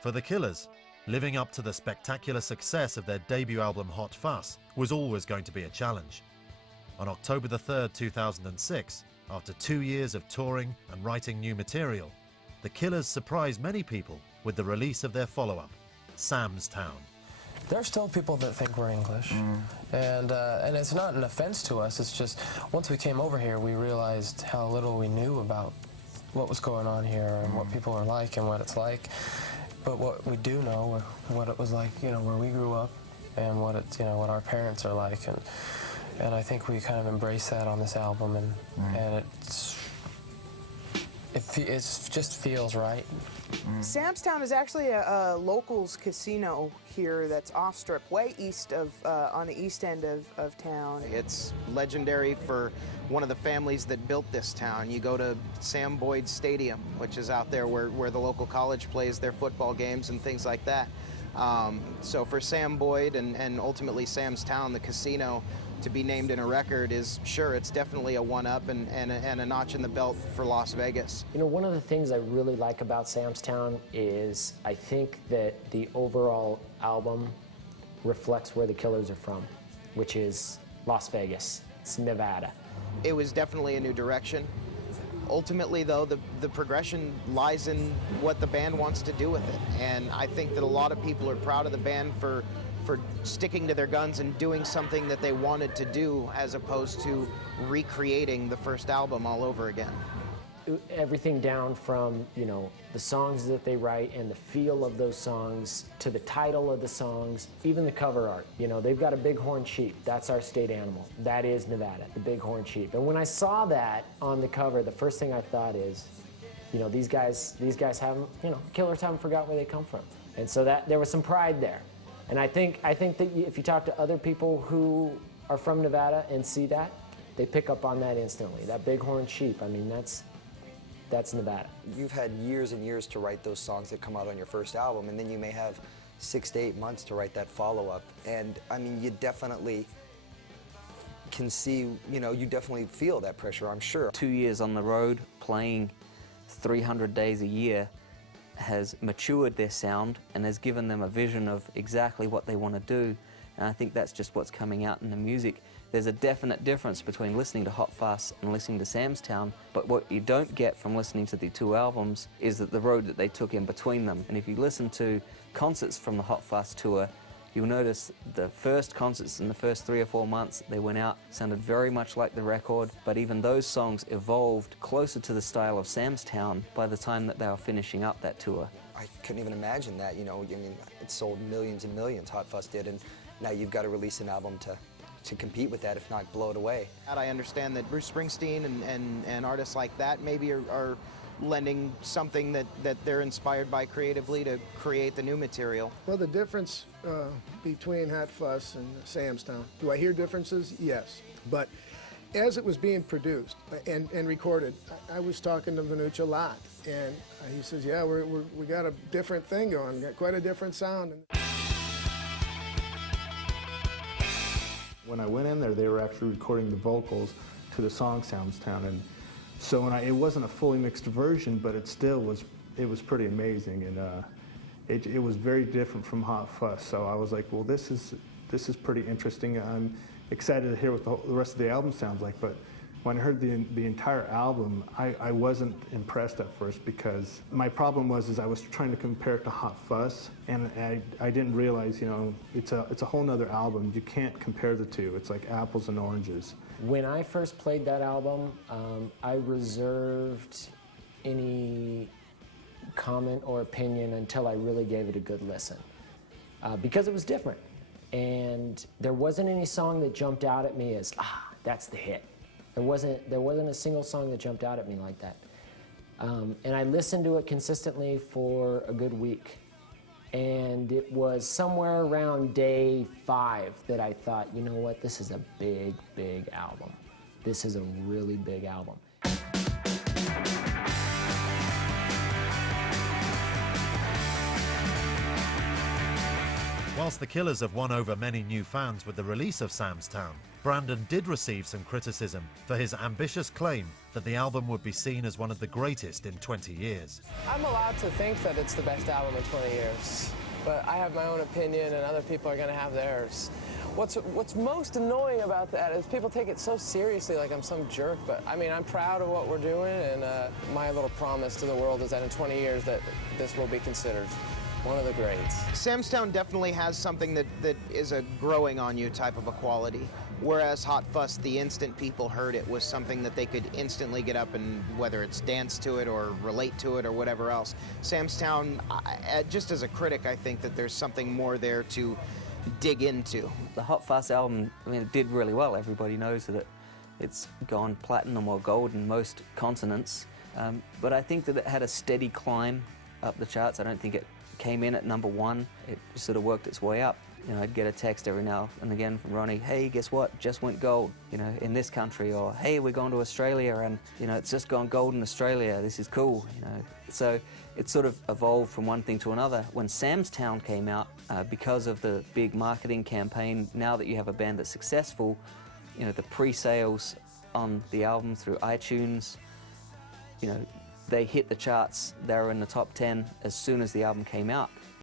For the Killers, living up to the spectacular success of their debut album Hot Fuss was always going to be a challenge. On October the 3rd, 2006, after 2 years of touring and writing new material, the Killers surprised many people with the release of their follow-up, Sam's Town. There are still people that think we're English, and it's not an offense to us. It's just once we came over here, we realized how little we knew about what was going on here and what people are like and what it's like. But what we do know, what it was like, you know, where we grew up, and what it's, you know, what our parents are like, and I think we kind of embrace that on this album, and it just feels right. Sam's Town is actually a locals casino here that's off-strip, way east of, on the east end of town. It's legendary for one of the families that built this town. You go to Sam Boyd Stadium, which is out there where the local college plays their football games and things like that. So for Sam Boyd and ultimately Sam's Town, the casino, to be named in a record is, sure, it's definitely a one-up and a notch in the belt for Las Vegas. You know, one of the things I really like about Sam's Town is I think that the overall album reflects where the Killers are from, which is Las Vegas. It's Nevada. It was definitely a new direction. Ultimately, though, the progression lies in what the band wants to do with it. And I think that a lot of people are proud of the band for sticking to their guns and doing something that they wanted to do, as opposed to recreating the first album all over again. Everything down from, you know, the songs that they write and the feel of those songs to the title of the songs, even the cover art. You know, they've got a bighorn sheep. That's our state animal. That is Nevada, the bighorn sheep. And when I saw that on the cover, the first thing I thought is, you know, these guys haven't, you know, Killers haven't forgot where they come from. And so that there was some pride there. And I think that if you talk to other people who are from Nevada and see that, they pick up on that instantly. That bighorn sheep, I mean, that's Nevada. You've had years and years to write those songs that come out on your first album, and then you may have 6 to 8 months to write that follow-up. And I mean, you definitely can see, you know, you definitely feel that pressure, I'm sure. 2 years on the road, playing 300 days a year, has matured their sound and has given them a vision of exactly what they want to do. And I think that's just what's coming out in the music. There's a definite difference between listening to Hot Fuss and listening to Sam's Town, but what you don't get from listening to the two albums is that the road that they took in between them. And if you listen to concerts from the Hot Fuss tour, you'll notice the first concerts in the first 3 or 4 months they went out sounded very much like the record, but even those songs evolved closer to the style of Sam's Town by the time that they were finishing up that tour. I couldn't even imagine that, you know, I mean, it sold millions and millions, Hot Fuss did, and now you've got to release an album to compete with that, if not blow it away. I understand that Bruce Springsteen and artists like that maybe are lending something that they're inspired by creatively to create the new material. Well, the difference between Hot Fuss and Sam's Town, do I hear differences? Yes. But as it was being produced and recorded, I was talking to Vanucci a lot, and he says, yeah, we got a different thing going, got quite a different sound. When I went in there, they were actually recording the vocals to the song Sam's Town, and so it wasn't a fully mixed version, but it still was. It was pretty amazing, and it was very different from Hot Fuss. So I was like, well, this is pretty interesting. I'm excited to hear what the rest of the album sounds like. But when I heard the entire album, I wasn't impressed at first, because my problem was I was trying to compare it to Hot Fuss, and I didn't realize, you know, it's a whole nother album. You can't compare the two. It's like apples and oranges. When I first played that album, I reserved any comment or opinion until I really gave it a good listen, because it was different. And there wasn't any song that jumped out at me as, that's the hit. There wasn't a single song that jumped out at me like that. And I listened to it consistently for a good week. And it was somewhere around day 5 that I thought, you know what, this is a big, big album. This is a really big album. Whilst the Killers have won over many new fans with the release of Sam's Town, Brandon did receive some criticism for his ambitious claim that the album would be seen as one of the greatest in 20 years. I'm allowed to think that it's the best album in 20 years, but I have my own opinion and other people are going to have theirs. What's most annoying about that is people take it so seriously, like I'm some jerk, but I mean, I'm proud of what we're doing, and my little promise to the world is that in 20 years that this will be considered one of the greats. Sam's Town definitely has something that is a growing on you type of a quality, whereas Hot Fuss, the instant people heard it, was something that they could instantly get up and, whether it's dance to it or relate to it or whatever else. Sam's Town, just as a critic, I think that there's something more there to dig into. The Hot Fuss album, I mean, it did really well. Everybody knows that it's gone platinum or gold in most continents, but I think that it had a steady climb up the charts. I don't think it came in at #1. It sort of worked its way up. You know, I'd get a text every now and again from Ronnie, hey, guess what, just went gold, you know, in this country, or hey, we're going to Australia and, you know, it's just gone gold in Australia, this is cool, you know. So it sort of evolved from one thing to another. When Sam's Town came out, because of the big marketing campaign, now that you have a band that's successful, you know, the pre-sales on the album through iTunes, you know, they hit the charts. They were in the top 10 as soon as the album came out.